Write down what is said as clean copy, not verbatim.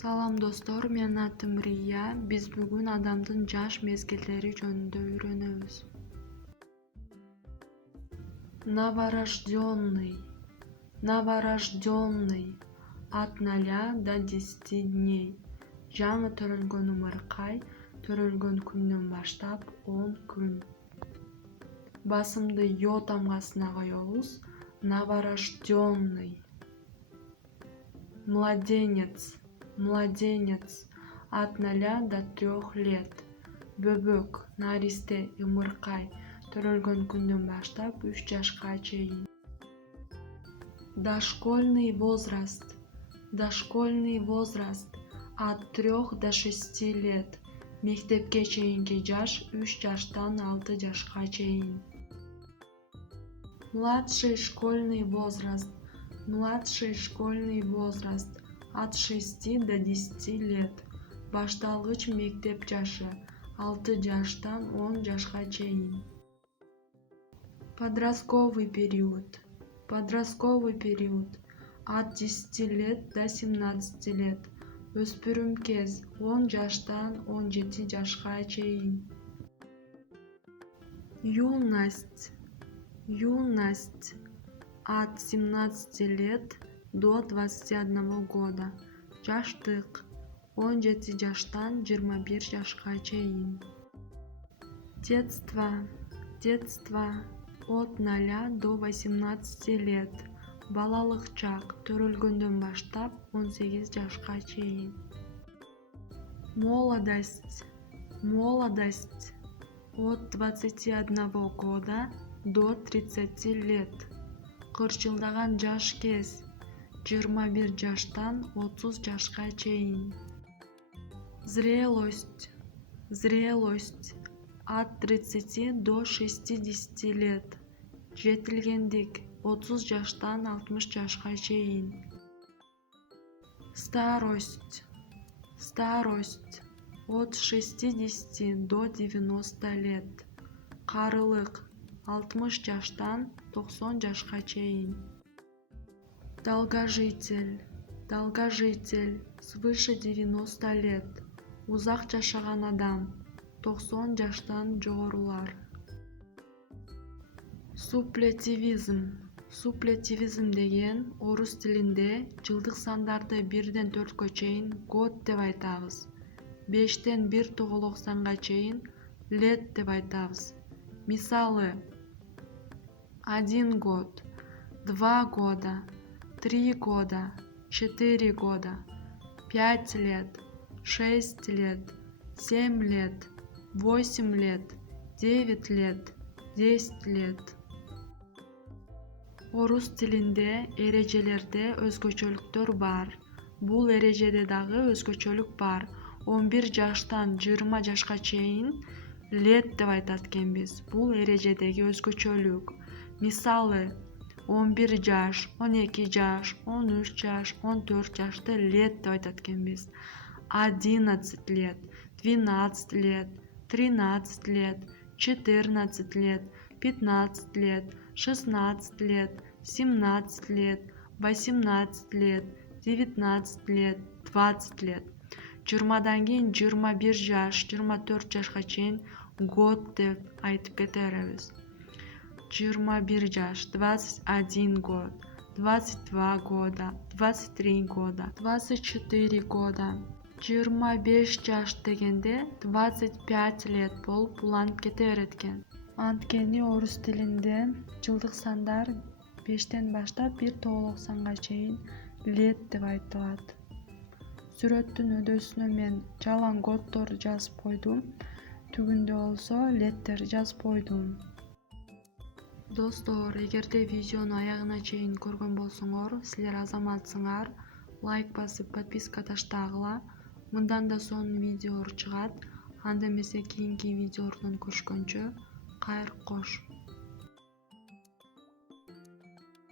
Салам достор, менин атым Рия. Биз бүгүн адамдын жаш мезгилдери жөнүндө үйрөнөбүз. Новорожденный от 0 до 10 дней. Жаңы төрөлгөн умуркай төрөлгөн күндөн баштап 10 күн. Басымды Ё тамгасына коебуз. Новорожденный. Младенец от 0 до 3 лет. Бөбөк, наристе, ымыркай төрөлгөн күндөн баштап 3 жашка чейин. Дошкольный возраст от 3 до 6 лет. Мектепке чейинки жаш 3 жаштан 6 жашка чейин. Младший школьный возраст от 6 до 10 лет. Башталгыч мектеп жашы 6 жаштан 10 жашка чейин. Подростковый период от 10 лет до 17 лет. Өспүрүм кез 10 жаштан 17 жашка чейин. Юность от 17 лет до 21 года. Жаштык 17 жаштан 21 жашка чейин. Детство от 0 до 18 лет. Балалык чак төрөлгөндөн баштап 18 жашка чейин. Молодость от 21 года до 30 лет. Кырчылдаган жаш кез 21 жаштан 30 жашка чейин. Зрелость от 30 до 60 лет. Жетилгендик 30 жаштан 60 жашка чейин. Старость от 60 до 90 лет. Карылык 60 жаштан 90 жашка чейин. Долгожитель свыше 90 лет. Узак жашаган адам 90 жаштан жогорулар. Суплетивизм деген орус тилинде жылдык сандарды 1ден 4кө чейин год деп айтабыз. 5тен 1 тоголок санга чейин лет деп айтабыз. Мисалы: 1 год, 2 года, 3 года, 4 года, 5 лет, 6 лет, 7 лет, 8 лет, 9 лет, 10 лет. Орус тилинде эрежелерде өзгөчөлүктөр бар. Бул эрежеде дагы өзгөчөлүк бар. 11 жаштан 20 жашка чейин лет деп айтат экенбиз. Бул эрежедеги өзгөчөлүк. Мисалы: 11 жаш, 12 жаш, 13 жаш, 14 жашты лет деп айтат экенбиз. 11 лет, 12 лет, 13 лет, 14 лет, 15 лет, 16 лет, 17 лет, 18 лет, 19 лет, 20 лет. 20дан кийин 21 жаш, 24 жашка чейин год деп айтып кете беребиз. 21 жаш, 21 год, 22 года, 23 года, 24 года. 25 жаш дегенде 25 лет болуп уланып кете берет экен. Анткени орус тилинде жылдык сандар 5тен баштап 1 тоголок санга чейин лет деп айтылат. Сүрөттүн өдөсүнө мен жалаң годдорду жазып койдум. Түгүндө болсо леттерди жазып койдум. Достор, эгерде видеону аягына чейин көргөн болсоңор, силер азаматсыңар, лайк басып подписка таштагыла. Мындан да сонун видеолор чыгат. Анда эмесе кийинки видеолордон көрүшкөнчө, кайыр кош.